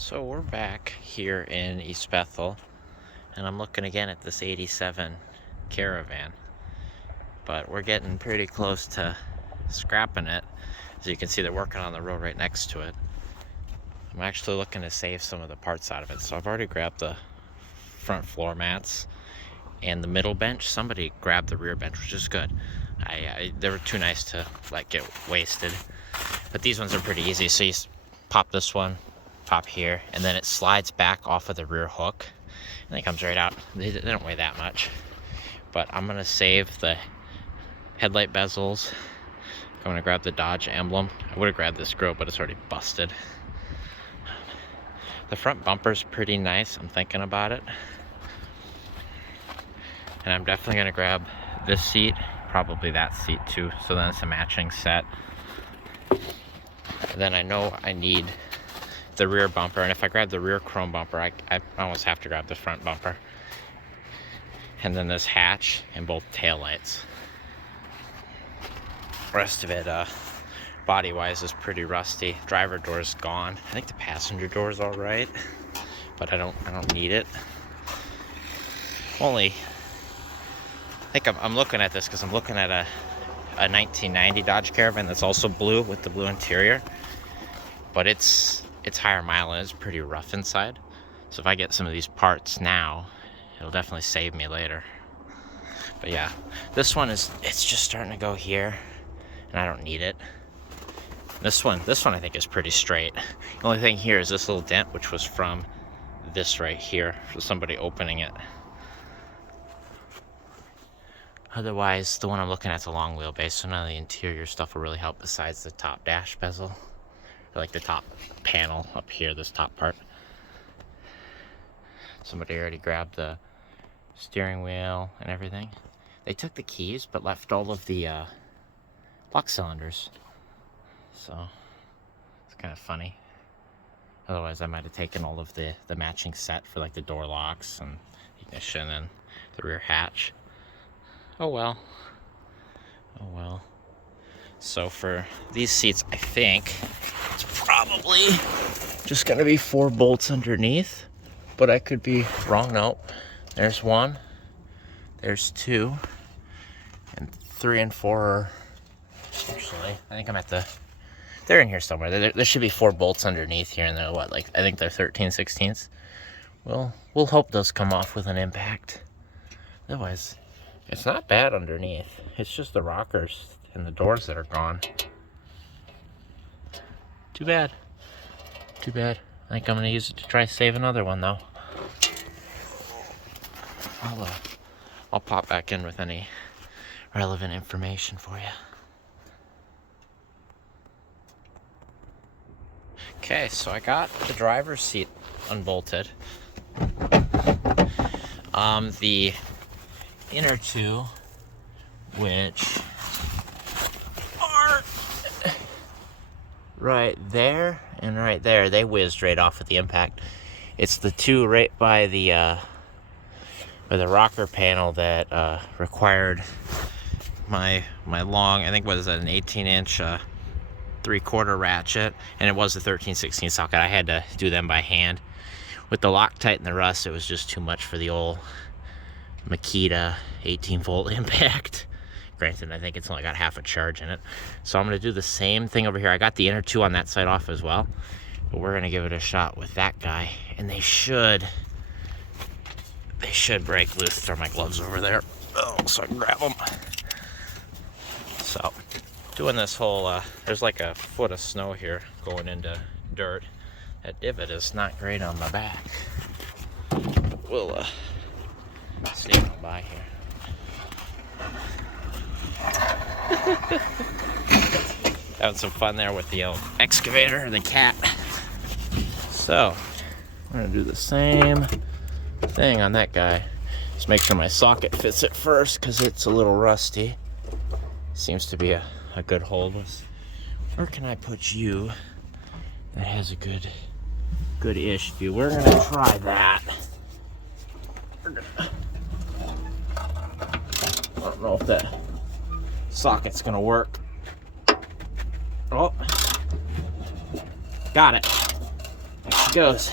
So we're back here in East Bethel, and I'm looking again at this 87 Caravan, but we're getting pretty close to scrapping it. As you can see, they're working on the road right next to it. I'm actually looking to save some of the parts out of it, so I've already grabbed the front floor mats and the middle bench. Somebody grabbed the rear bench, which is good. They were too nice to let get wasted, but these ones are pretty easy. So you pop this one, pop here, and then it slides back off of the rear hook and it comes right out. They don't weigh that much, but I'm gonna save the headlight bezels. I'm gonna grab the Dodge emblem. I would have grabbed this grille, but it's already busted. The front bumper's pretty nice. I'm thinking about it, and I'm definitely gonna grab this seat, probably that seat too, so then it's a matching set. And then I know I need the rear bumper, and if I grab the rear chrome bumper, I almost have to grab the front bumper. And then this hatch and both taillights. Rest of it, body-wise, is pretty rusty. Driver door's gone. I think the passenger door's all right, but I don't need it. I think I'm looking at this because I'm looking at a 1990 Dodge Caravan that's also blue with the blue interior, but it's higher mile and it's pretty rough inside. So if I get some of these parts now, it'll definitely save me later. But yeah, this one it's just starting to go here, and I don't need it. This one I think is pretty straight. The only thing here is this little dent, which was from this right here, for somebody opening it. Otherwise, the one I'm looking at is a long wheelbase, so none of the interior stuff will really help besides the top dash bezel. Or like the top panel up here, this top part. Somebody already grabbed the steering wheel and everything. They took the keys, but left all of the lock cylinders. So, it's kind of funny. Otherwise, I might have taken all of the matching set for like the door locks and ignition and the rear hatch. Oh well. Oh well. So for these seats, I think it's probably just gonna be 4 bolts underneath, but I could be wrong. Nope. There's 1, there's 2, and 3 and 4 are actually, I think they're in here somewhere. There should be 4 bolts underneath here, and they're what, like, I think they're 13/16. Well, we'll hope those come off with an impact. Otherwise, it's not bad underneath. It's just the rockers and the doors that are gone. Too bad. Too bad. I think I'm gonna use it to try to save another one though. I'll pop back in with any relevant information for you. Okay, so I got the driver's seat unbolted. The inner 2, which are right there and right there, they whizzed right off with the impact. It's the 2 right by the rocker panel that required my long, I think what is that, an 18-inch 3/4 ratchet, and it was a 13/16 socket. I had to do them by hand. With the Loctite and the rust, it was just too much for the old Makita 18-volt impact. Granted, I think it's only got half a charge in it. So I'm going to do the same thing over here. I got the inner 2 on that side off as well, but we're going to give it a shot with that guy, and they should break loose. Throw my gloves over there so I can grab them. So doing this whole there's like a foot of snow here going into dirt. That divot is not great on my back. We'll sneak on by here. Having some fun there with the old excavator and the cat. So I'm gonna do the same thing on that guy. Just make sure my socket fits it first because it's a little rusty. Seems to be a good hold. Where can I put you that has a good-ish view? We're gonna try that. I don't know if that socket's gonna work. Oh, got it. There she goes.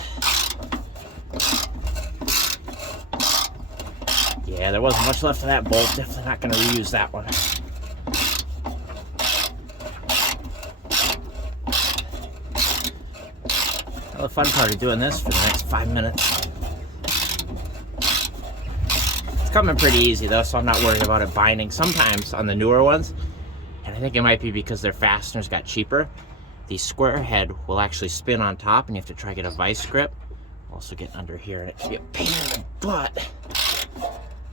Yeah, there wasn't much left of that bolt. Definitely not going to reuse that one. Well, the fun part of doing this for the next 5 minutes. It's coming pretty easy though, so I'm not worried about it binding. Sometimes on the newer ones, and I think it might be because their fasteners got cheaper, the square head will actually spin on top and you have to try to get a vice grip. Also get under here and it can be a pain in the butt.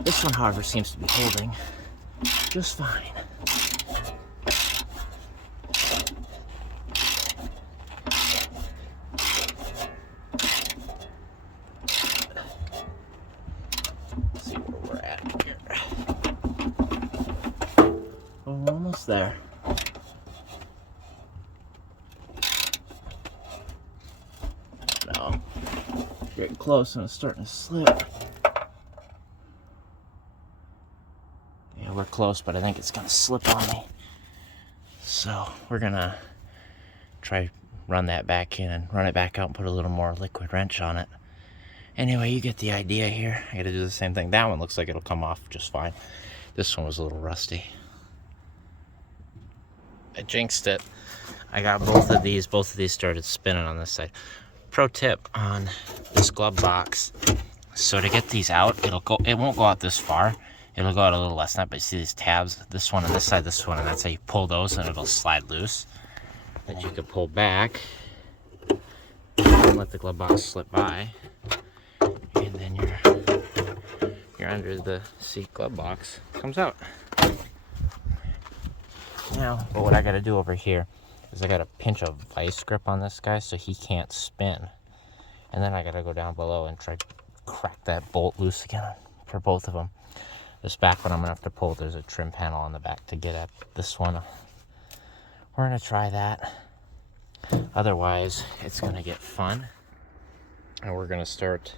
This one, however, seems to be holding just fine. Let's see where we're at here. Oh, we're almost there. No. Getting close and it's starting to slip. Yeah, we're close, but I think it's gonna slip on me. So we're gonna try run that back in and run it back out and put a little more liquid wrench on it. Anyway, you get the idea here. I gotta do the same thing. That one looks like it'll come off just fine. This one was a little rusty. I jinxed it. I got both of these started spinning on this side. Pro tip on this glove box. So to get these out, it won't go out this far. It'll go out a little less than that, but you see these tabs, this one and this side, this one, and that's how you pull those and it'll slide loose. Then you can pull back and let the glove box slip by. And then you're under the seat glove box. Comes out. Now, but what I gotta do over here is I gotta pinch a vice grip on this guy so he can't spin. And then I gotta go down below and try to crack that bolt loose again for both of them. This back one I'm gonna have to pull. There's a trim panel on the back to get at this one. We're gonna try that. Otherwise, it's gonna get fun. And we're gonna start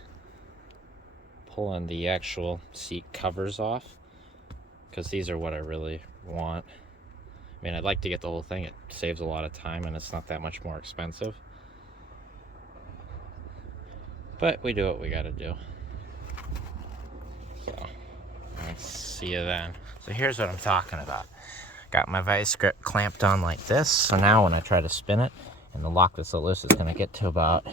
pulling the actual seat covers off, because these are what I really want. I mean, I'd like to get the whole thing. It saves a lot of time and it's not that much more expensive. But we do what we gotta do. So, let's see you then. So here's what I'm talking about. Got my vice grip clamped on like this. So now when I try to spin it, and the lock that's so loose is gonna get to about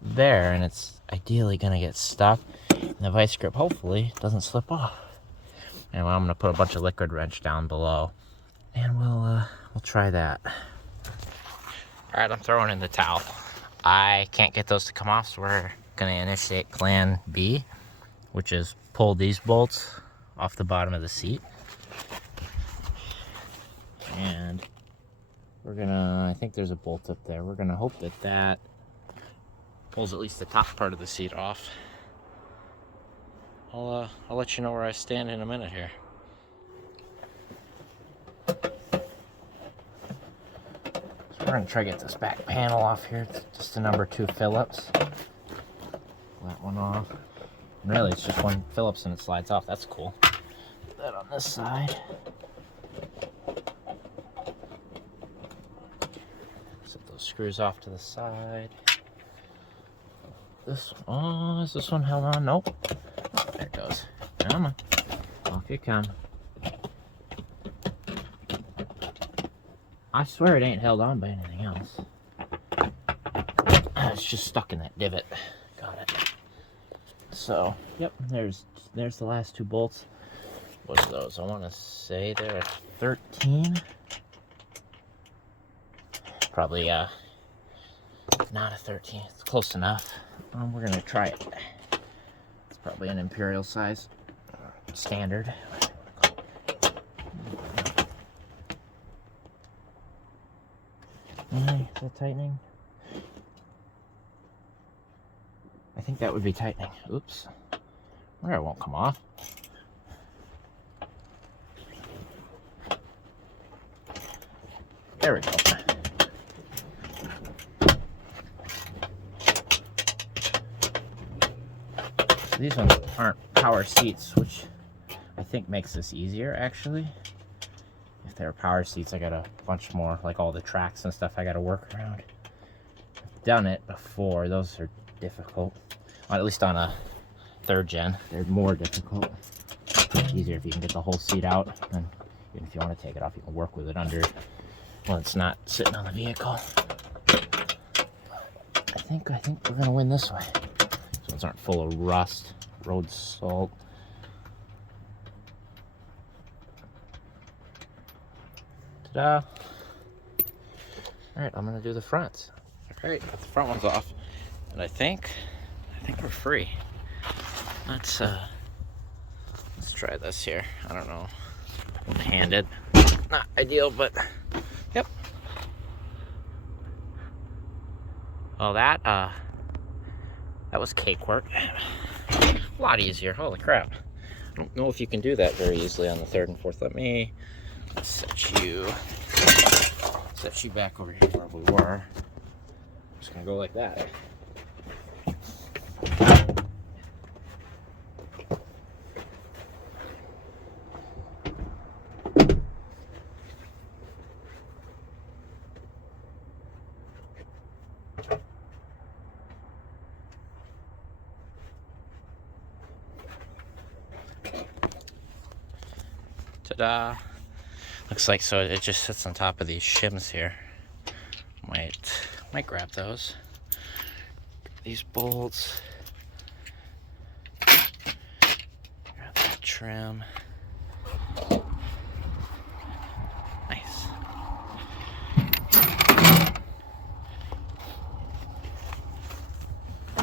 there, and it's ideally gonna get stuck. And the vice grip hopefully doesn't slip off. And I'm gonna put a bunch of liquid wrench down below, and we'll try that. All right, I'm throwing in the towel. I can't get those to come off, so we're gonna initiate plan B, which is pull these bolts off the bottom of the seat. And we're gonna, I think there's a bolt up there. We're gonna hope that that pulls at least the top part of the seat off. I'll let you know where I stand in a minute here. So we're gonna try to get this back panel off here. It's just a number 2 Phillips. Pull that one off. And really, it's just one Phillips and it slides off. That's cool. Put that on this side. Set those screws off to the side. This one, oh, is this one held on? Nope. Oh, there it goes. Come on. Off you come. I swear it ain't held on by anything else. It's just stuck in that divot. Got it. So, yep, there's the last 2 bolts. What are those? I want to say they're a 13. Probably not a 13. It's close enough. We're gonna try it. It's probably an imperial size, standard. Is that tightening? I think that would be tightening. Oops. Where it won't come off. There we go. So these ones aren't power seats, which I think makes this easier actually. If they were power seats, I got a bunch more, like all the tracks and stuff I got to work around. done it before. Those are difficult. At least on a 3rd gen, they're more difficult. It's easier if you can get the whole seat out, and even if you want to take it off, you can work with it under when it's not sitting on the vehicle. I think we're gonna win this way. These ones aren't full of rust, road salt. Ta-da! All right, I'm gonna do the fronts. All right, got the front ones off, and I think we're free. Let's try this here. I don't know, one-handed, not ideal, but yep. Well, that was cake work. A lot easier. Holy crap! I don't know if you can do that very easily on the 3rd and 4th. Let me set you back over here where we were. Just gonna go like that. Ta-da! Looks like so it just sits on top of these shims here. Might grab those. These bolts. Grab that trim. Nice. I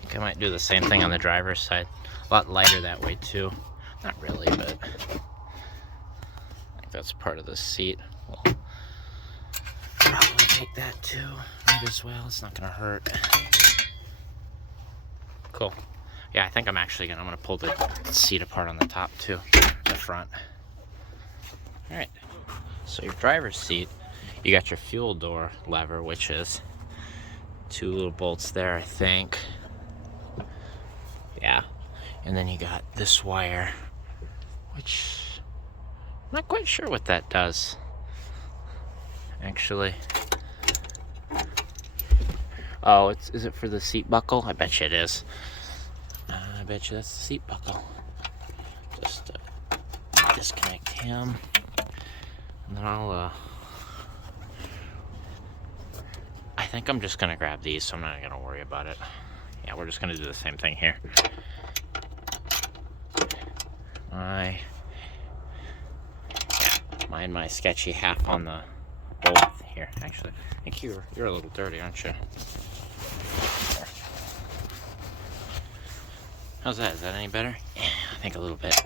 think I might do the same thing on the driver's side. A lot lighter that way too. Not really, but I think that's part of the seat. We'll probably take that too. Might as well. It's not gonna hurt. Cool. Yeah, I think I'm gonna pull the seat apart on the top too, the front. All right. So your driver's seat, you got your fuel door lever, which is 2 little bolts there, I think. Yeah. And then you got this wire, which I'm not quite sure what that does, actually. Oh, is it for the seat buckle? I bet you it is. I bet you that's the seat buckle. Just disconnect him, and then I think I'm just gonna grab these, so I'm not gonna worry about it. Yeah, we're just gonna do the same thing here. Mind my sketchy half on the bolt here. Actually, I think you're a little dirty, aren't you? How's that? Is that any better? Yeah, I think a little bit.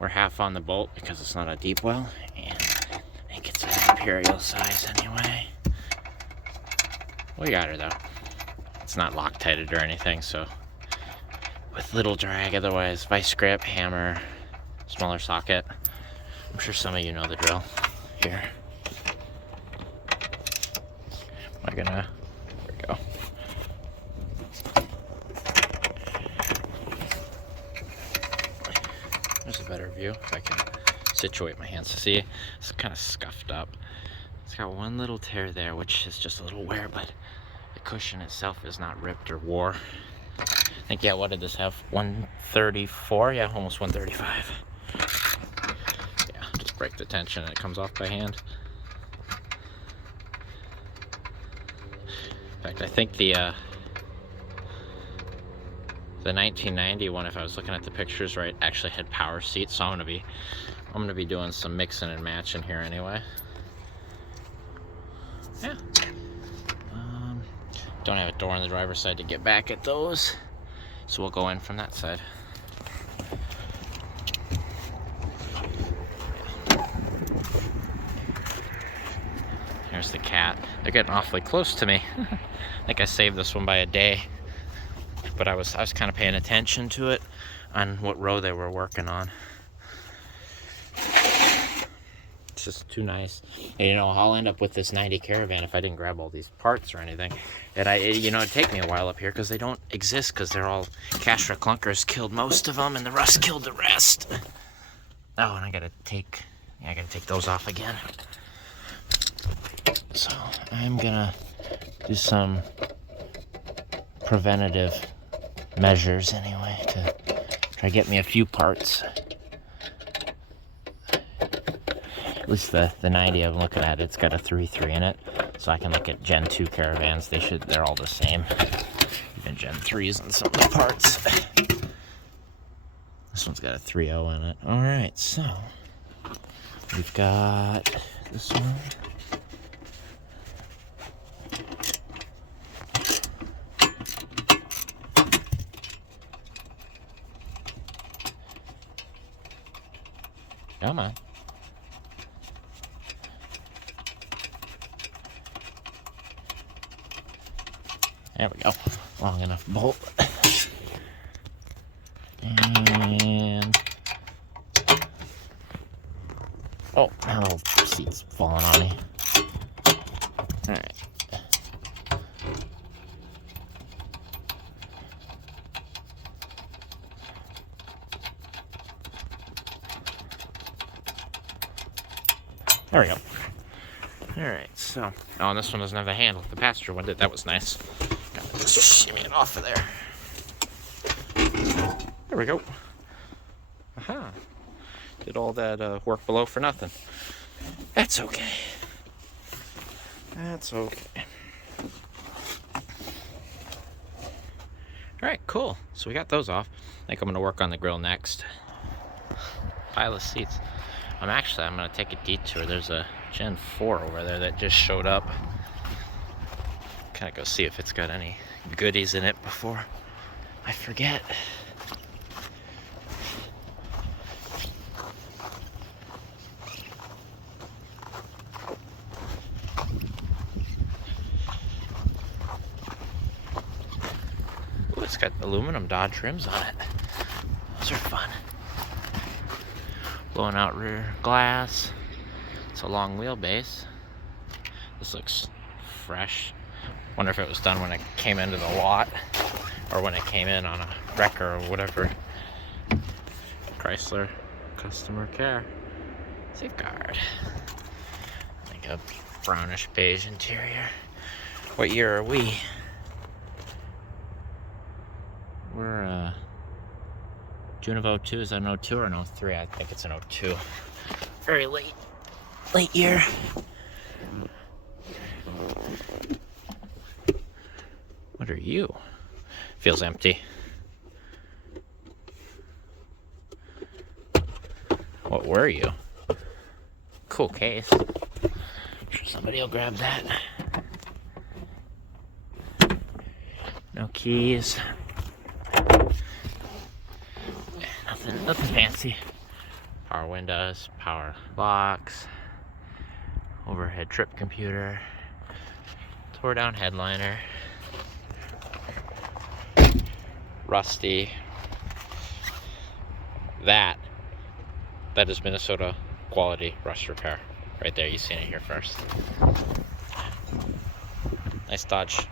We're half on the bolt because it's not a deep well, and I think it's an imperial size anyway. We got her though. It's not Loctited or anything, so with little drag. Otherwise, vice grip, hammer, smaller socket. I'm sure some of you know the drill here. There we go. There's a better view if I can situate my hands. See, it's kind of scuffed up. It's got one little tear there, which is just a little wear, but the cushion itself is not ripped or wore. I think, yeah, what did this have? 134? Yeah, almost 135. Yeah, just break the tension and it comes off by hand. In fact, I think the 1990 one, if I was looking at the pictures right, actually had power seats, so I'm gonna be doing some mixing and matching here anyway. Yeah. Don't have a door on the driver's side to get back at those, so we'll go in from that side. Here's the cat. They're getting awfully close to me. I think I saved this one by a day, but I was kind of paying attention to it on what row they were working on. It's just too nice. And, you know, I'll end up with this 90 Caravan if I didn't grab all these parts or anything. It'd take me a while up here because they don't exist, because they're all Cashra clunkers killed most of them and the rust killed the rest. Oh, and I gotta take those off again. I'm gonna do some preventative measures anyway to try to get me a few parts. At least the 90 I'm looking at, it's got a 3.3 in it, so I can look at Gen 2 Caravans. They're all the same. Even Gen 3s and some of the parts. This one's got a 3.0 in it. All right, so we've got this one. Come on. There we go. Long enough bolt. And oh, my little seat's falling on me. All right. There we go. Alright, so... Oh, and this one doesn't have a handle. The passenger one did. That was nice. Gotta just shimmy it off of there. There we go. Aha. Did all that work below for nothing. That's okay. That's okay. Alright, cool. So we got those off. I think I'm going to work on the grill next. Pile of seats. I'm going to take a detour. There's a Gen 4 over there that just showed up. Kind of go see if it's got any goodies in it before I forget. Ooh, it's got aluminum Dodge rims on it. Those are fun. Blowing out rear glass. It's a long wheelbase. This looks fresh. Wonder if it was done when it came into the lot or when it came in on a wrecker or whatever. Chrysler customer care. Safeguard. Like a brownish beige interior. What year are we? We're June of 02. Is that an 02 or an 03? I think it's an 02. Very late year. What are you? Feels empty. What were you? Cool case. I'm sure somebody will grab that. No keys. Nothing fancy. Power windows, power locks, overhead trip computer, tore down headliner, rusty. That is Minnesota quality rust repair. Right there, you've seen it here first. Nice Dodge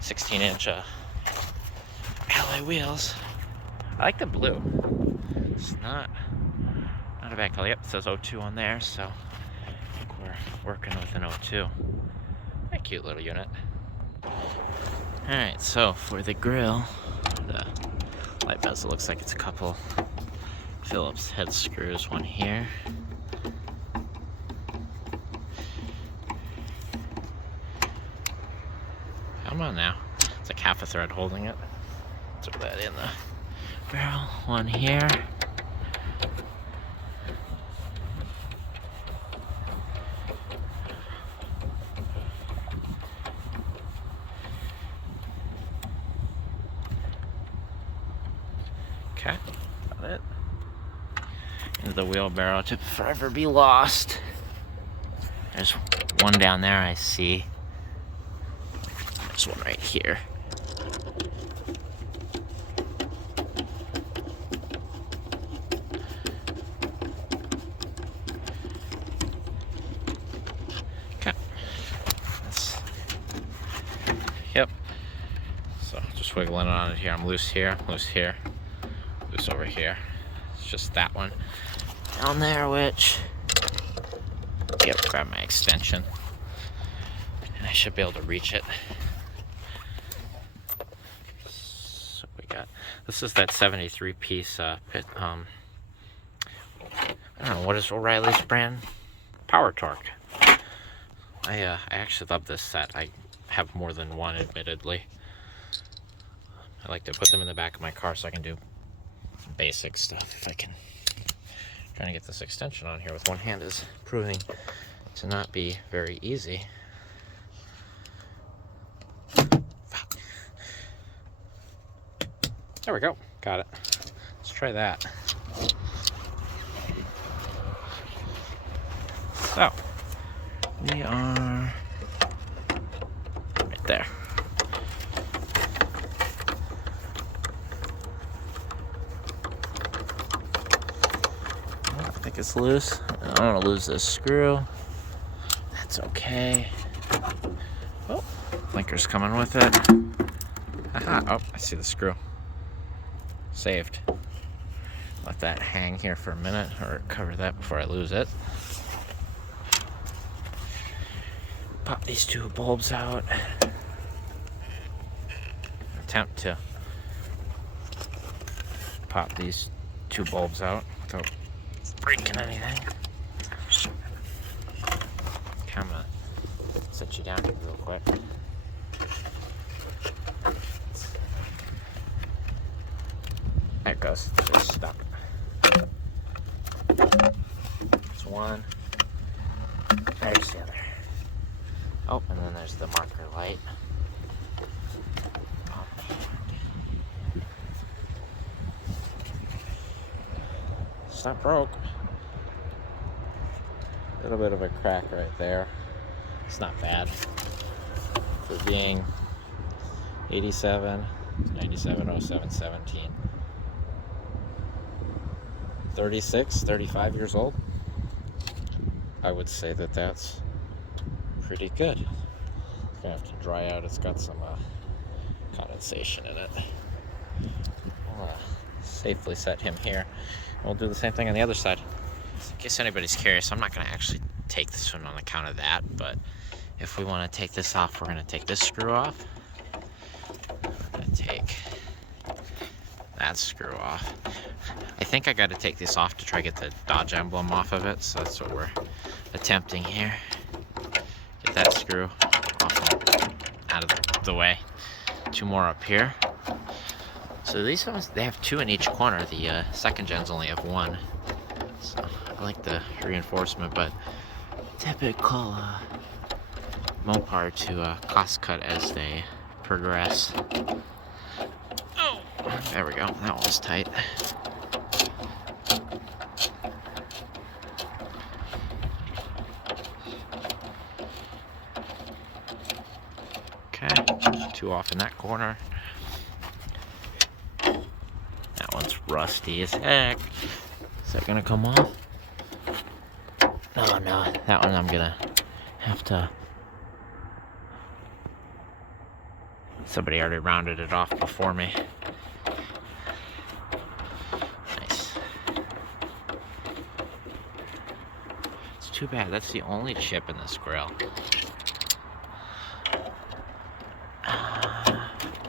16-inch alloy wheels. I like the blue. It's not a bad color. Yep, it says 02 on there, so I think we're working with an 02. A cute little unit. Alright, so for the grill, the light bezel looks like it's a couple Phillips head screws. One here. Come on now. It's like half a thread holding it. Throw that in the barrel. One here. Okay, got it. Into the wheelbarrow to forever be lost. There's one down there I see. There's one right here. Okay. Yep. So just wiggling on it here. I'm loose here, loose here, loose over here. It's just that one down there, which, yep, grab my extension. And I should be able to reach it. So we got, this is that 73 piece I don't know, what is O'Reilly's brand? Power Torque. I actually love this set. I have more than one, admittedly. I like to put them in the back of my car so I can do some basic stuff. If I can. Trying to get this extension on here with one hand is proving to not be very easy. There we go. Got it. Let's try that. So, we are right there. I think it's loose. I don't want to lose this screw. That's okay. Oh, blinker's coming with it. Aha. Oh, I see the screw. Saved. Let that hang here for a minute, or cover that before I lose it. Pop these two bulbs out. Attempt to pop these two bulbs out without breaking anything. I'm gonna set you down here real quick. There it goes. Just stop. There's one. There's the other. Oh, and then there's the marker light. Oh. It's not broke. A little bit of a crack right there. It's not bad for being 87, 97, 07, 17. 36, 35 years old. I would say that that's pretty good. It's gonna have to dry out. It's got some condensation in it. We'll safely set him here. We'll do the same thing on the other side. In case anybody's curious, I'm not going to actually take this one on account of that, but if we want to take this off, we're going to take this screw off. We're going to take that screw off. I think I got to take this off to try to get the Dodge emblem off of it, so that's what we're attempting here. Get that screw off out of the way. Two more up here. So these ones, they have two in each corner. The second gens only have one. So I like the reinforcement, but typical Mopar to cost cut as they progress. Oh, there we go. That one was tight. Okay, two off in that corner. That one's rusty as heck. Is that gonna come off? Oh no, that one I'm gonna have to. Somebody already rounded it off before me. Nice. It's too bad, that's the only chip in this grill.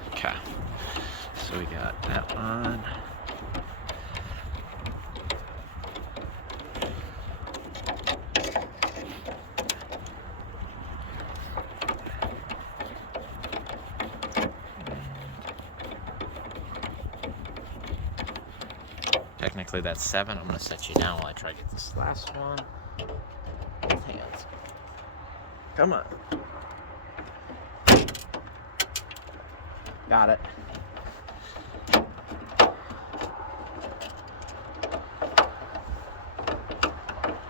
Okay, so we got that one. Technically that's 7. I'm gonna set you down while I try to get this last one. Both hands. Come on. Got it.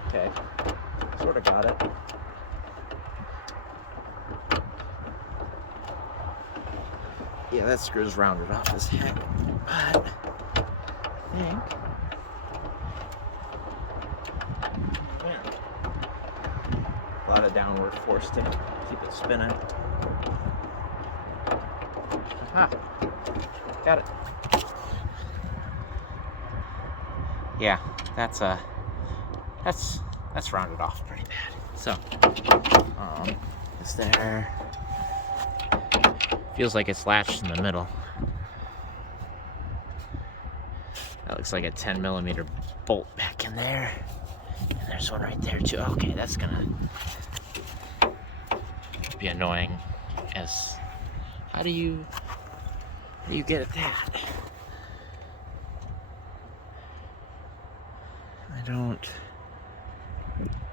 Okay. Sort of got it. Yeah, that screw's rounded off as heck. But I think a lot of downward force to keep it spinning. Aha, got it. Yeah, that's rounded off pretty bad. So, this almost there. Feels like it's latched in the middle. That looks like a 10mm bolt back in there. And there's one right there too. Okay, that's gonna be annoying. As how do you get at that?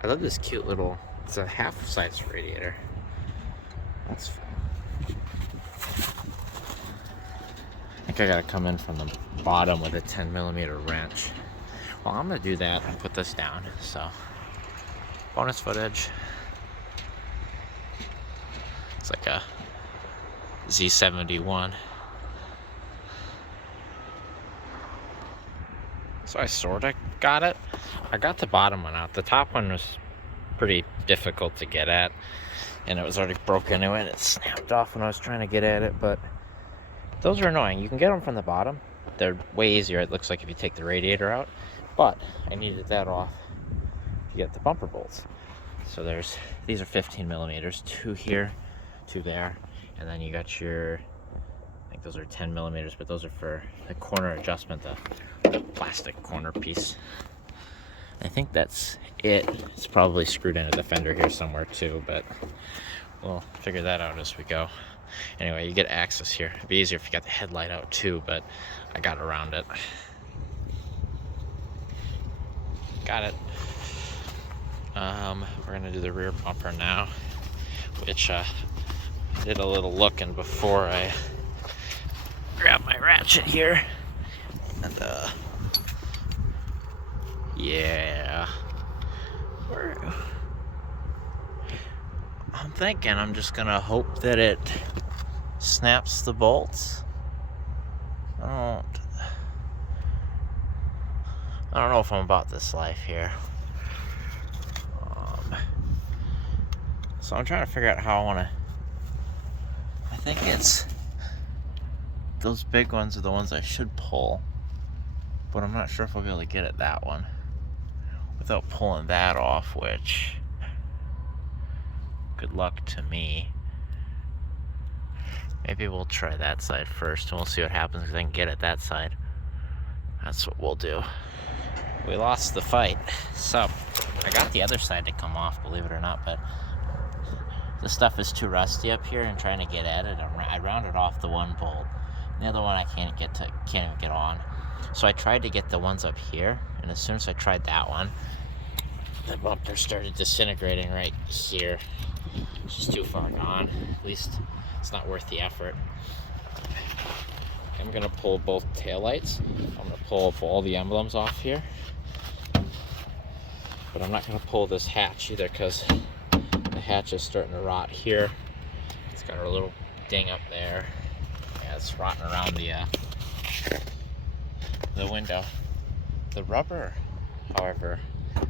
I love this cute little, it's a half-size radiator. That's fun. I think I gotta come in from the bottom with a 10mm wrench. Well, I'm gonna do that and put this down, so bonus footage. It's like a Z71. So I sorta got it. I got the bottom one out. The top one was pretty difficult to get at, and it was already broken anyway, and it snapped off when I was trying to get at it, but those are annoying. You can get them from the bottom. They're way easier, it looks like, if you take the radiator out, but I needed that off to get the bumper bolts. So these are 15mm, 2 here, 2 there, and then you got your, I think those are 10mm, but those are for the corner adjustment, the plastic corner piece. I think that's it. It's probably screwed into the fender here somewhere too, but we'll figure that out as we go. Anyway, you get access here. It'd be easier if you got the headlight out too, but I got around it. Got it. We're gonna do the rear bumper now, which I did a little looking before I grabbed my ratchet here. And yeah, I'm thinking I'm just gonna hope that it snaps the bolts. I don't know if I'm about this life here. So I'm trying to figure out how I want to. I think it's those big ones are the ones I should pull, but I'm not sure if I'll be able to get at that one without pulling that off, which, good luck to me. Maybe we'll try that side first and we'll see what happens if I can get at that side. That's what we'll do. We lost the fight. So, I got the other side to come off, believe it or not, but the stuff is too rusty up here, and trying to get at it, I rounded off the one bolt. The other one I can't even get on. So I tried to get the ones up here, and as soon as I tried that one, the bumper started disintegrating right here. It's just too far gone. At least it's not worth the effort. I'm gonna pull both taillights. I'm gonna pull all the emblems off here. But I'm not gonna pull this hatch either, because the hatch is starting to rot here. It's got a little ding up there. Yeah, it's rotting around the window. The rubber, however,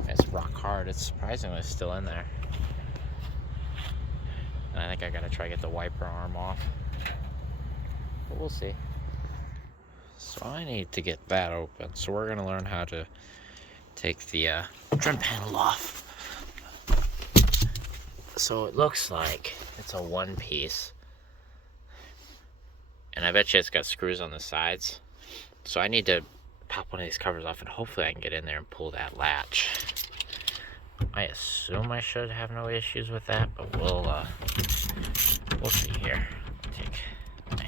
it's rock hard. It's surprisingly still in there. And I think I gotta try to get the wiper arm off. But we'll see. So I need to get that open. So we're gonna learn how to take the trim panel off. So it looks like it's a one piece. And I bet you it's got screws on the sides. So I need to pop one of these covers off, and hopefully I can get in there and pull that latch. I assume I should have no issues with that, but we'll see here. Take my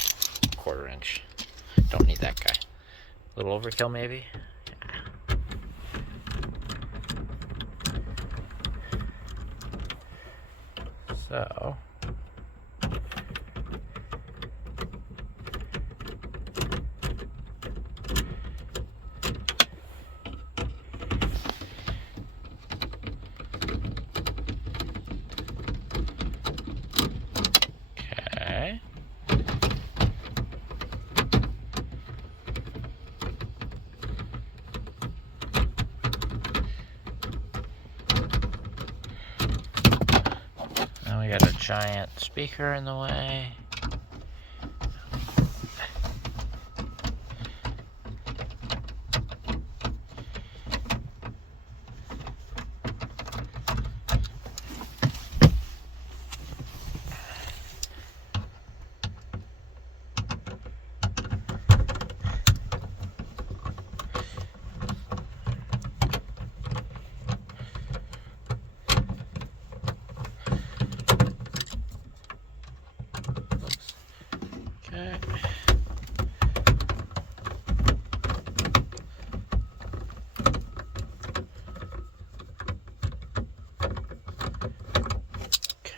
1/4 inch. Don't need that guy. A little overkill maybe? Yeah. So okay. Now we got a giant speaker in the way.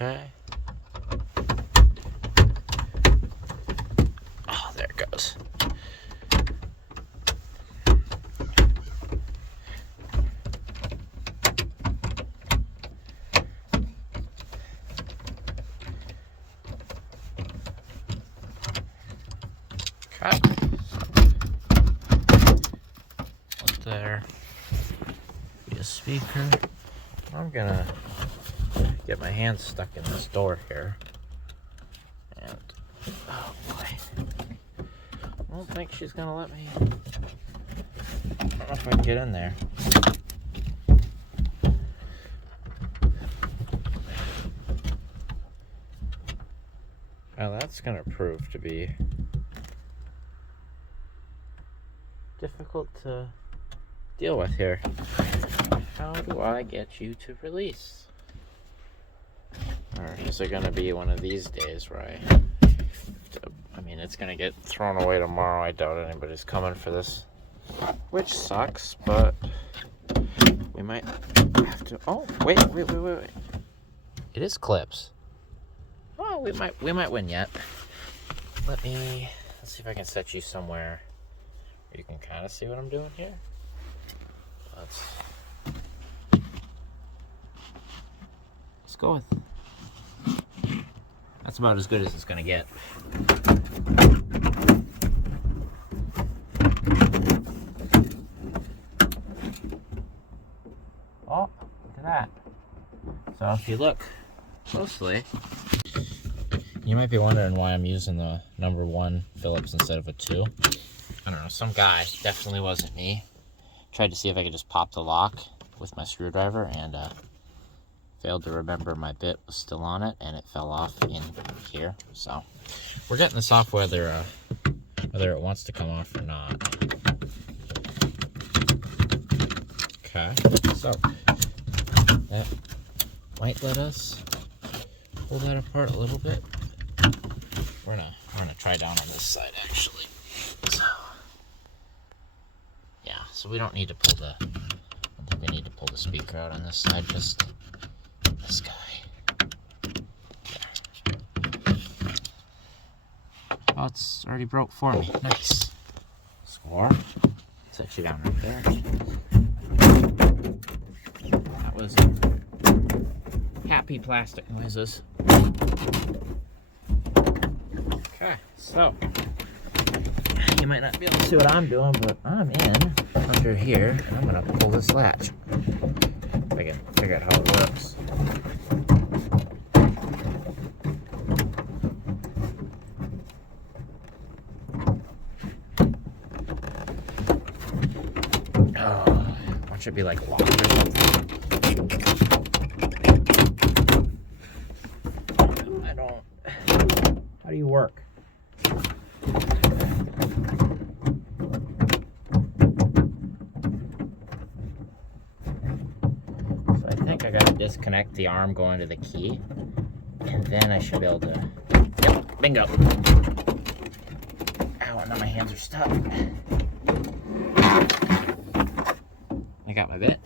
Okay. Oh, there it goes. Okay. Up there. Be a speaker. I'm gonna get my hand stuck in this door here. And oh boy. I don't think she's gonna let me. I don't know if I can get in there. Well, that's gonna prove to be difficult to deal with here. How do I get you to release? Or is it gonna be one of these days where I mean, it's gonna get thrown away tomorrow. I doubt anybody's coming for this, which sucks, but we might have to. Oh, wait. It is clips. Oh, we might win yet. Let's see if I can set you somewhere where you can kind of see what I'm doing here. Let's go with. That's about as good as it's gonna get. Oh, look at that. So if you look closely, you might be wondering why I'm using the number 1 Phillips instead of a 2. I don't know, some guy, definitely wasn't me, tried to see if I could just pop the lock with my screwdriver and failed to remember my bit was still on it and it fell off in here. So we're getting this off whether it wants to come off or not. Okay, so that might let us pull that apart a little bit. We're gonna try down on this side actually. So yeah, so we don't need to pull I don't think we need to pull the speaker out on this side, just this guy. There. Oh, it's already broke for me. Nice. Score. Set you down right there. That was happy plastic noises. Okay, so you might not be able to see what I'm doing, but I'm in under here and I'm gonna pull this latch. If I can figure out how it works. Oh, one should be like locked or something. I don't. How do you work? I gotta disconnect the arm going to the key, and then I should be able to. Yep, bingo. Ow, now my hands are stuck. I got my bit,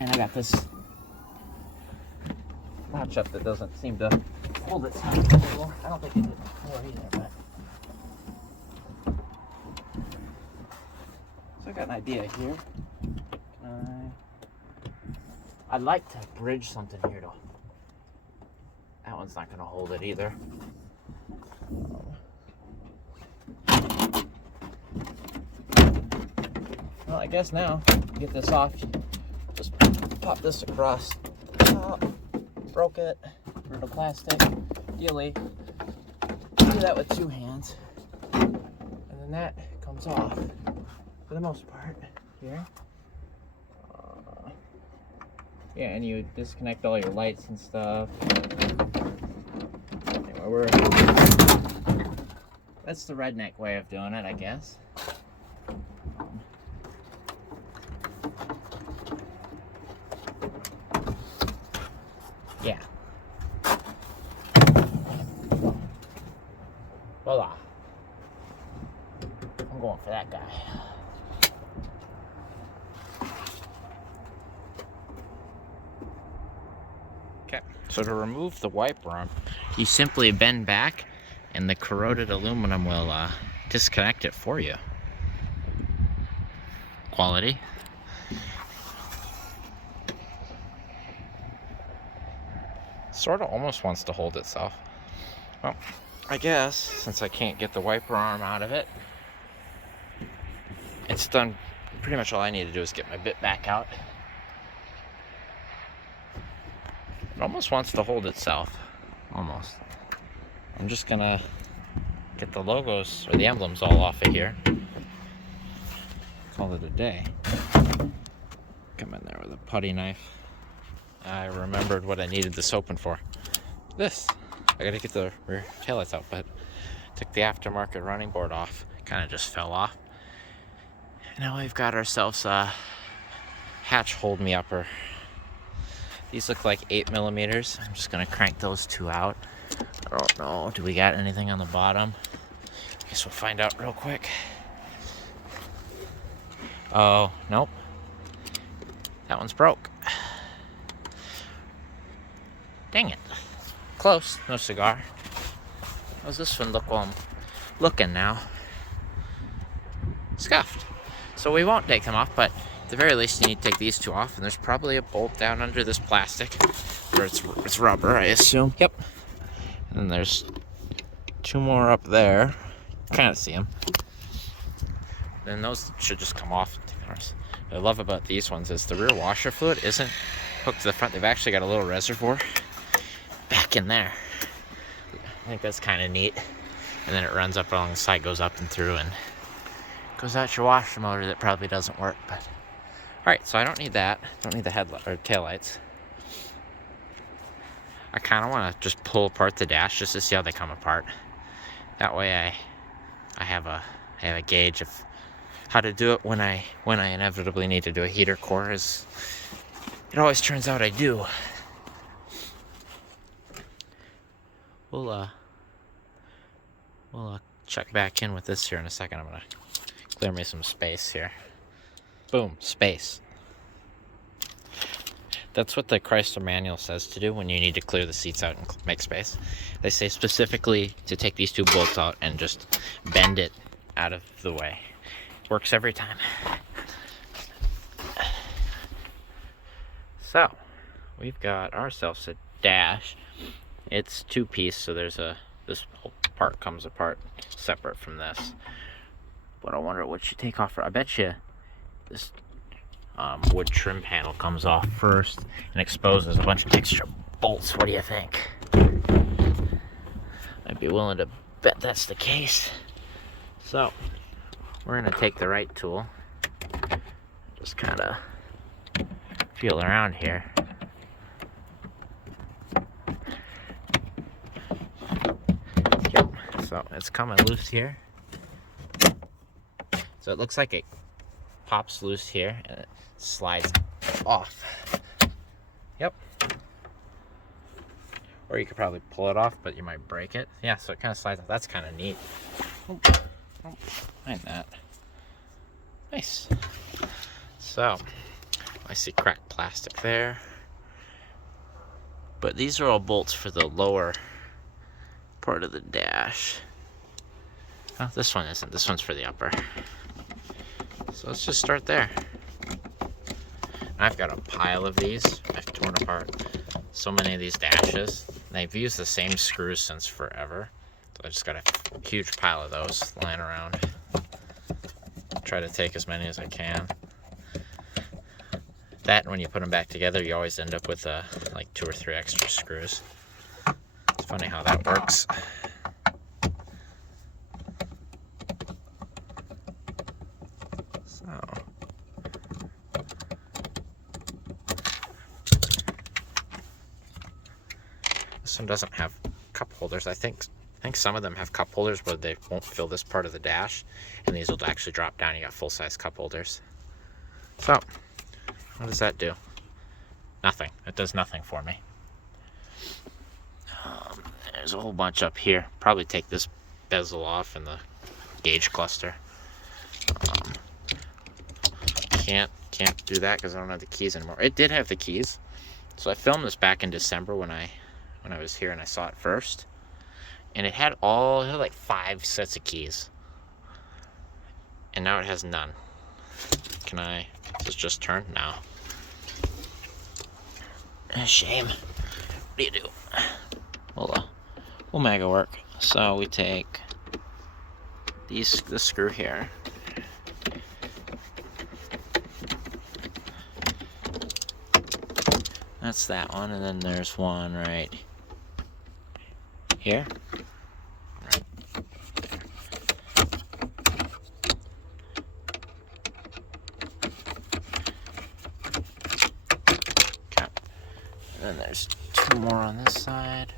and I got this latch up that doesn't seem to hold itself anymore. I don't think it did before either, but. So I got an idea here. I'd like to bridge something here though. That one's not gonna hold it either. Well, I guess now, to get this off, just pop this across. Oh, broke it. For the plastic. Ideally, do that with 2 hands. And then that comes off, for the most part, here. Yeah, and you disconnect all your lights and stuff. Anyway, that's the redneck way of doing it, I guess. Yeah. Voila. I'm going for that guy. Okay. So to remove the wiper arm, you simply bend back and the corroded aluminum will disconnect it for you. Quality. Sort of almost wants to hold itself. Well, I guess since I can't get the wiper arm out of it, it's done. Pretty much all I need to do is get my bit back out. It almost wants to hold itself. Almost. I'm just gonna get the logos or the emblems all off of here. Call it a day. Come in there with a putty knife. I remembered what I needed this open for. This. I gotta get the rear taillights out, but took the aftermarket running board off. Kind of just fell off. Now we've got ourselves a hatch hold me upper. These look like 8mm. I'm just gonna crank those two out. I don't know, do we got anything on the bottom? I guess we'll find out real quick. Oh, nope. That one's broke. Dang it. Close, no cigar. How's this one look while I'm looking now? Scuffed. So we won't take them off, but at the very least you need to take these two off, and there's probably a bolt down under this plastic, or it's rubber, I assume. Yep. And then there's two more up there. Kind of see them. Then those should just come off. What I love about these ones is the rear washer fluid isn't hooked to the front. They've actually got a little reservoir back in there. I think that's kind of neat. And then it runs up along the side, goes up and through, and goes out your washer motor that probably doesn't work. But all right, so I don't need that. Don't need the headlight or taillights. I kind of want to just pull apart the dash just to see how they come apart. That way I have a gauge of how to do it when I inevitably need to do a heater core, as it always turns out I do. We'll check back in with this here in a second. I'm gonna clear me some space here. Boom, space. That's what the Chrysler manual says to do when you need to clear the seats out and make space. They say specifically to take these two bolts out and just bend it out of the way. Works every time. So, we've got ourselves a dash. It's two-piece, so there's this whole part comes apart separate from this. But I wonder what you take off. I bet you this wood trim panel comes off first and exposes a bunch of extra bolts. What do you think? I'd be willing to bet that's the case. So we're gonna take the right tool, just kind of feel around here. Yep, so it's coming loose here. So it looks like it pops loose here and it slides off. Yep. Or you could probably pull it off, but you might break it. Yeah, so it kind of slides off. That's kind of neat. Oh, mind that. Nice. So, I see cracked plastic there. But these are all bolts for the lower part of the dash. Oh, this one isn't. This one's for the upper. So let's just start there. I've got a pile of these. I've torn apart so many of these dashes. They've used the same screws since forever. So I just got a huge pile of those lying around. Try to take as many as I can. That, when you put them back together, you always end up with like 2 or 3 extra screws. It's funny how that works. This one doesn't have cup holders. I think some of them have cup holders where they won't fill this part of the dash, and these will actually drop down. You got full-size cup holders. So, what does that do? Nothing. It does nothing for me. There's a whole bunch up here. Probably take this bezel off and the gauge cluster. Can't do that because I don't have the keys anymore. It did have the keys. So I filmed this back in December when I was here and I saw it first. And it had like 5 sets of keys. And now it has none. Does this just turn? No. Shame. What do you do? We'll make it work. So we take this screw here. That's that one, and then there's one right here. Okay. And then there's 2 more on this side.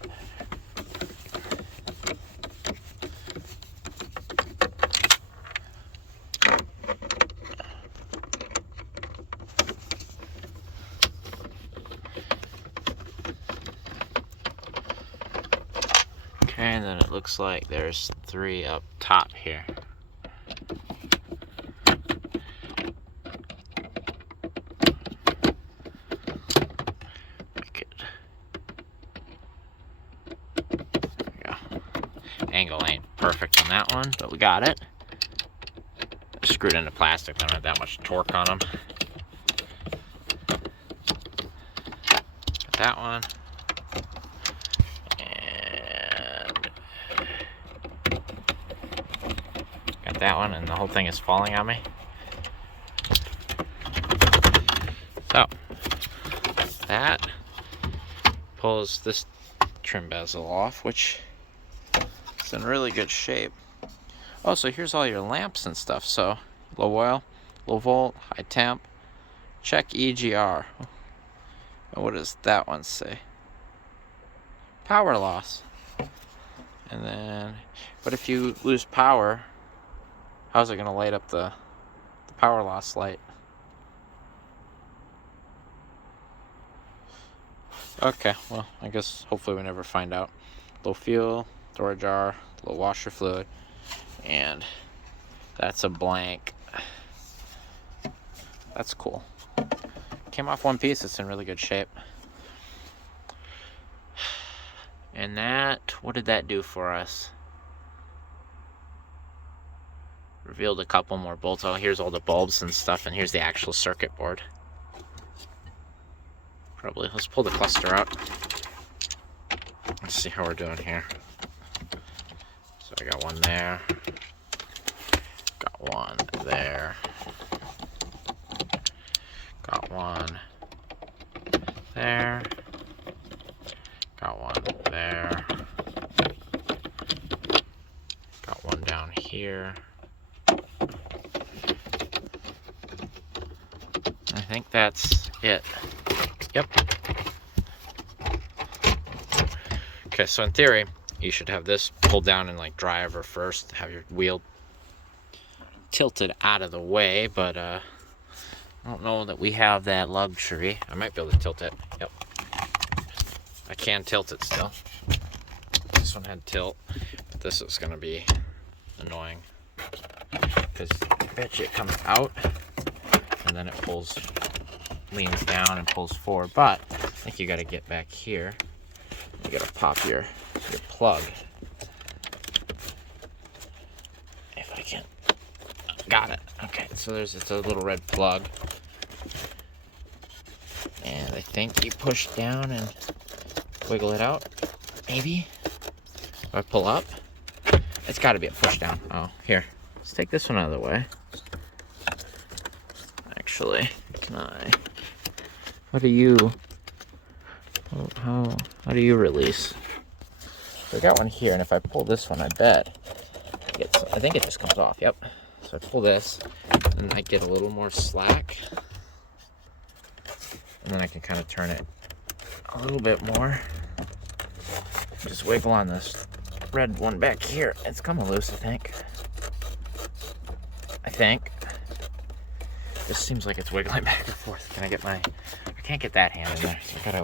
And then it looks like there's 3 up top here. There we go. Angle ain't perfect on that one, but we got it. Screwed into plastic, don't have that much torque on them. Got that one. That one, and the whole thing is falling on me. So that pulls this trim bezel off, which is in really good shape. Oh, so here's all your lamps and stuff. So low oil, low volt, high temp, check EGR. And what does that one say? Power loss. And then, but if you lose power, how's it going to light up the power loss light? Okay, well, I guess hopefully we never find out. Low fuel, door jar, low washer fluid, and that's a blank. That's cool. Came off one piece, it's in really good shape. And that, what did that do for us? Revealed a couple more bolts. Oh, here's all the bulbs and stuff, and here's the actual circuit board. Probably, let's pull the cluster out. Let's see how we're doing here. So I got one there. Got one there. Got one there. Got one there. Got one down here. I think that's it. Yep. Okay, so in theory, you should have this pulled down in like driver first, have your wheel tilted out of the way, but I don't know that we have that luxury. I might be able to tilt it. Yep. I can tilt it still. This one had tilt, but this is gonna be annoying because I bet you it comes out and then it leans down and pulls forward. But I think you got to get back here. You got to pop your plug. If I can. Got it. Okay, so it's a little red plug. And I think you push down and wiggle it out. Maybe. If I pull up, it's got to be a push down. Oh, here. Let's take this one out of the way. Actually, can I? How do you release? So I got one here, and if I pull this one, I bet I think it just comes off. Yep. So I pull this, and I get a little more slack, and then I can kind of turn it a little bit more. Just wiggle on this red one back here. It's coming loose, I think. This seems like it's wiggling back and forth. Can I get I can't get that hand in there, so I gotta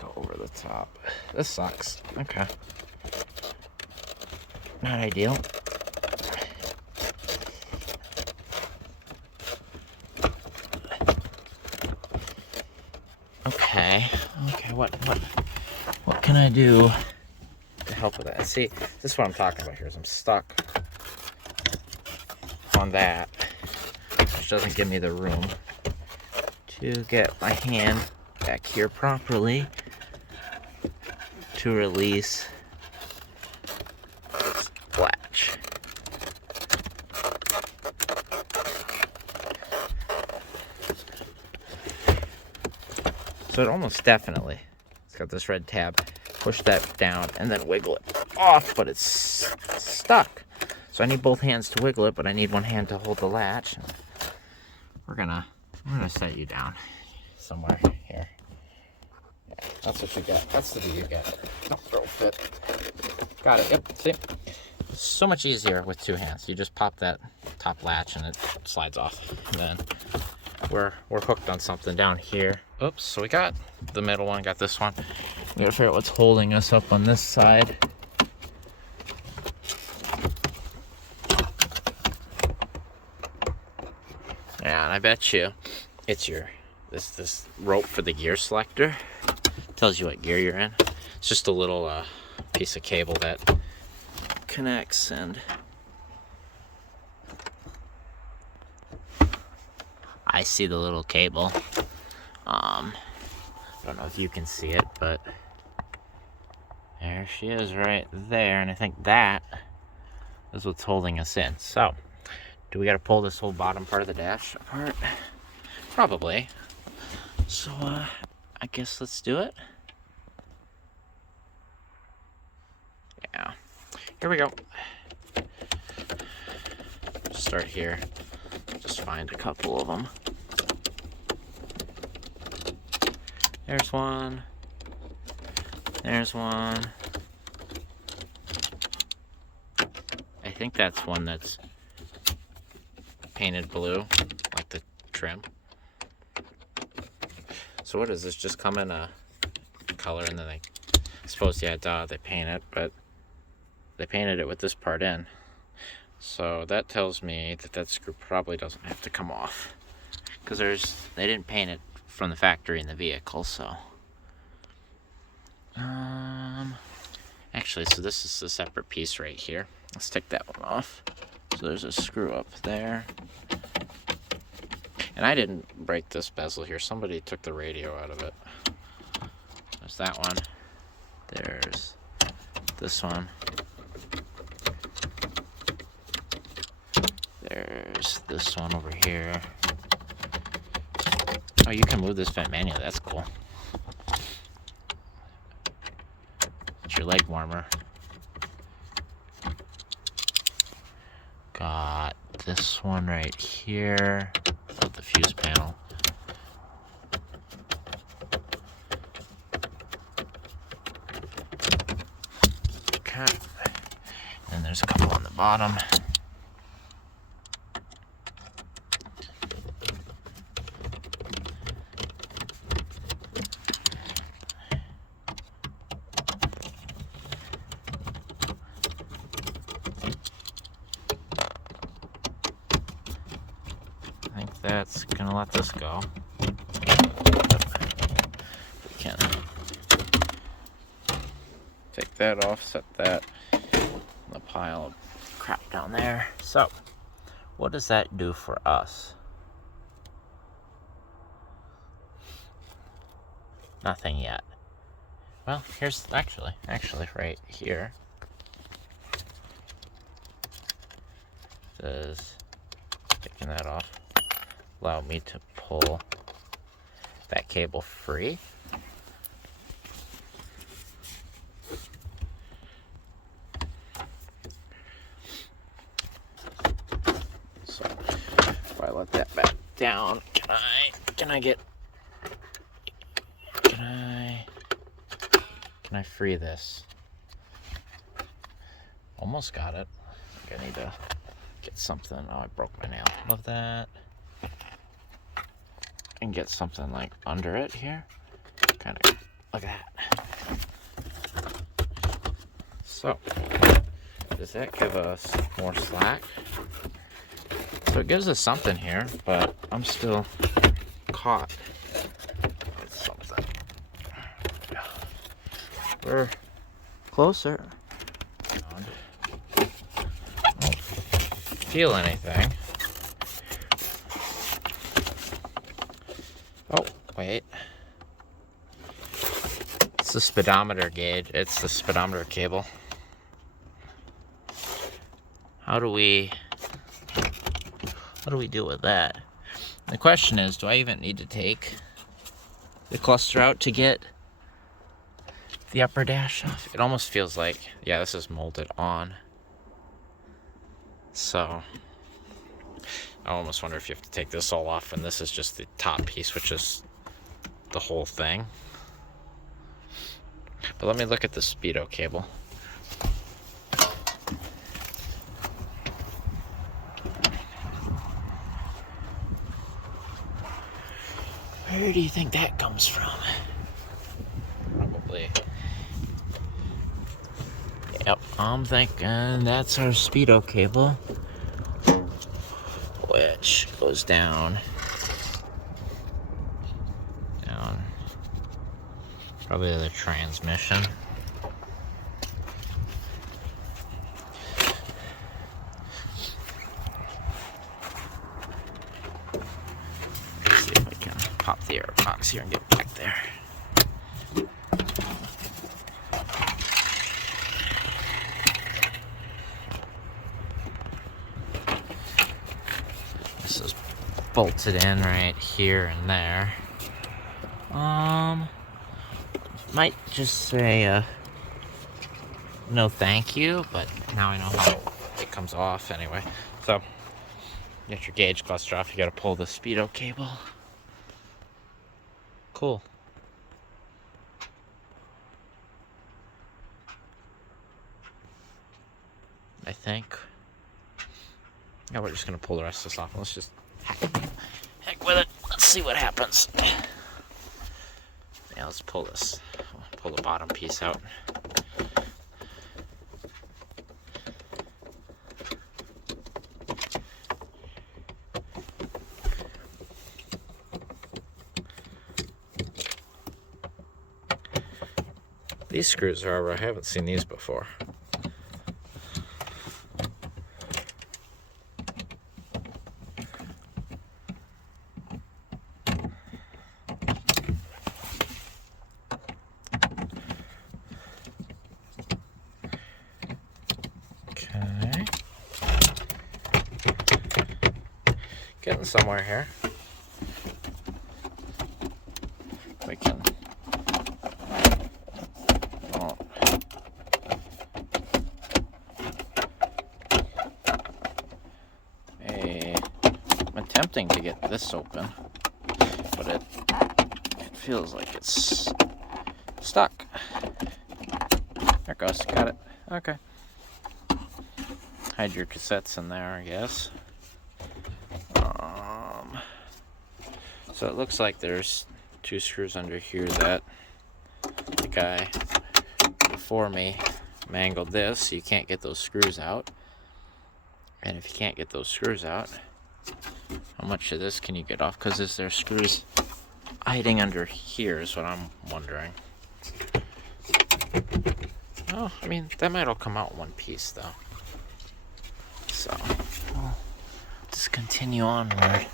go over the top. This sucks. Okay. Not ideal. what can I do to help with that? See, this is what I'm talking about here, is I'm stuck on that, which doesn't give me the room to get my hand back here properly to release this latch. So it almost definitely, it's got this red tab, push that down and then wiggle it off, but it's stuck. So I need both hands to wiggle it, but I need one hand to hold the latch. I'm gonna set you down somewhere here. Yeah, that's what you get. That's the view you get. Don't throw a fit. Got it. Yep. See? So much easier with two hands. You just pop that top latch and it slides off. And then we're hooked on something down here. Oops. So we got the middle one. Got this one. We gotta figure out what's holding us up on this side. Yeah, and I bet you it's this rope for the gear selector. Tells you what gear you're in. It's just a little piece of cable that connects, and I see the little cable. I don't know if you can see it, but there she is right there, and I think that is what's holding us in. So do we got to pull this whole bottom part of the dash apart? Probably. So, I guess let's do it. Yeah. Here we go. Start here. Just find a couple of them. There's one. There's one. I think that's one that's painted blue, like the trim. So what does this just come in a color, and then I suppose, yeah, duh, they paint it, but they painted it with this part in. So that tells me that that screw probably doesn't have to come off, because they didn't paint it from the factory in the vehicle. So actually, so this is a separate piece right here. Let's take that one off. So there's a screw up there. And I didn't break this bezel here. Somebody took the radio out of it. There's that one. There's this one. There's this one over here. Oh, you can move this vent manually. That's cool. It's your leg warmer. Got this one right here. Oh, the fuse panel. Okay. And there's a couple on the bottom. That's gonna let this go. We can take that off, set that in the pile of crap down there. So, what does that do for us? Nothing yet. Well, here's actually right here. It says, taking that off. Allow me to pull that cable free. So if I let that back down, can I free this? Almost got it. I think I need to get something. Oh, I broke my nail. Love that. And get something like under it here. Kind of like that. So, does that give us more slack? So it gives us something here, but I'm still caught with something. We're closer. Don't feel anything. Oh, wait. It's the speedometer gauge. It's the speedometer cable. How do we do with that? The question is, do I even need to take the cluster out to get the upper dash off? It almost feels like, yeah, this is molded on. So I almost wonder if you have to take this all off, and this is just the top piece, which is the whole thing. But let me look at the speedo cable. Where do you think that comes from? Probably. Yep, I'm thinking that's our speedo cable, which goes down, probably the transmission. Let's see if I can pop the air box here and get back there. This is bolted in right here and there. Might just say no thank you, but now I know how it comes off anyway. So, get your gauge cluster off, you gotta pull the speedo cable. Cool. I think. Yeah, we're just gonna pull the rest of this off. Let's just heck with it. Let's see what happens. Yeah, let's pull this. Pull the bottom piece out. These screws, however, I haven't seen these before. Okay. Getting somewhere here. We can. Oh. I'm attempting to get this open, but it feels like it's stuck. There it goes. Got it. Okay. Hide your cassettes in there, I guess. So it looks like there's 2 screws under here that the guy before me mangled this, so you can't get those screws out. And if you can't get those screws out, how much of this can you get off? Because is there screws hiding under here is what I'm wondering. Oh, I mean, that might all come out in one piece, though. So, we'll just continue onward.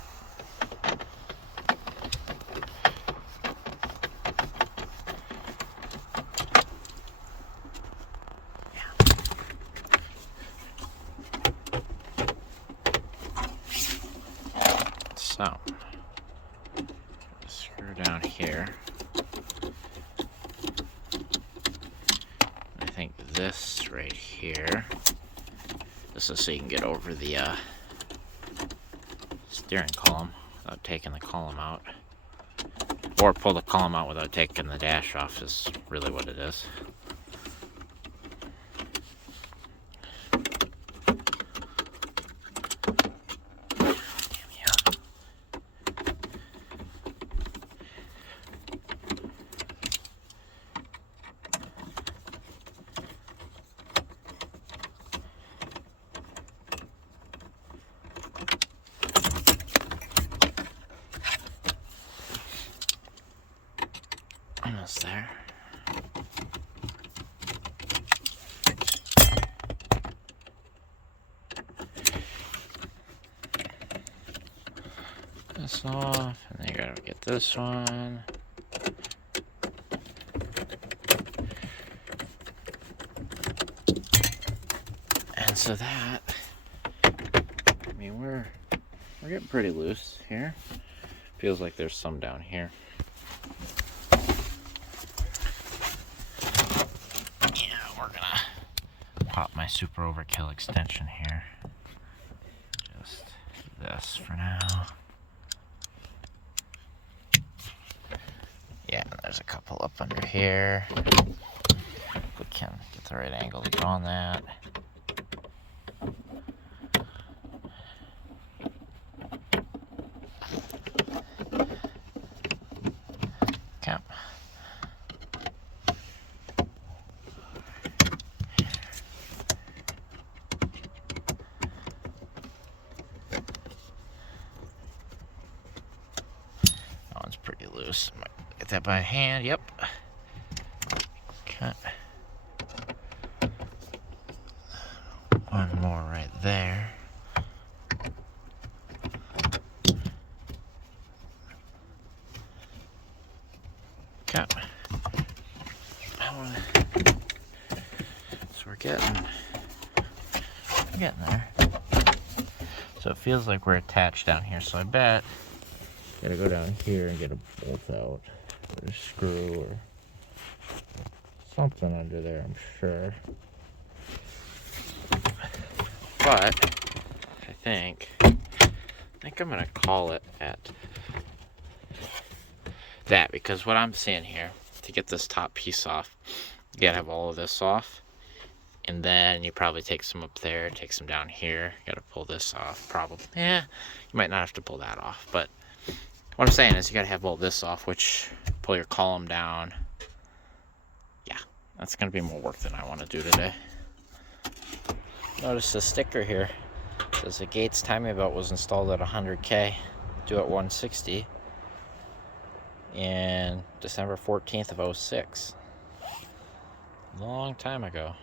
So, screw down here. I think this right here. This is so you can get over the steering column without taking the column out. Or pull the column out without taking the dash off is really what it is. Almost there. this off, and then you gotta get this one. And so that, I mean, we're getting pretty loose here. Feels like there's some down here. Yeah, we're gonna pop my super overkill extension here. Just this for now. Yeah, there's a couple up under here. If we can get the right angle to get on that. Okay. That one's pretty loose. Might get that by hand. Yep. Okay. One more right there. Okay. So we're getting there. So it feels like we're attached down here. So I bet gotta go down here and get a bolt out, or a screw, or something under there, I'm sure. But I think I'm gonna call it at that, because what I'm seeing here, to get this top piece off, you gotta have all of this off, and then you probably take some up there, take some down here. You gotta pull this off, probably. Yeah, you might not have to pull that off, but what I'm saying is you gotta have all this off, which pull your column down. Yeah, that's gonna be more work than I want to do today. Notice the sticker here. It says the Gates timing belt was installed at 100K, due at 160. In December 14th of 06. Long time ago.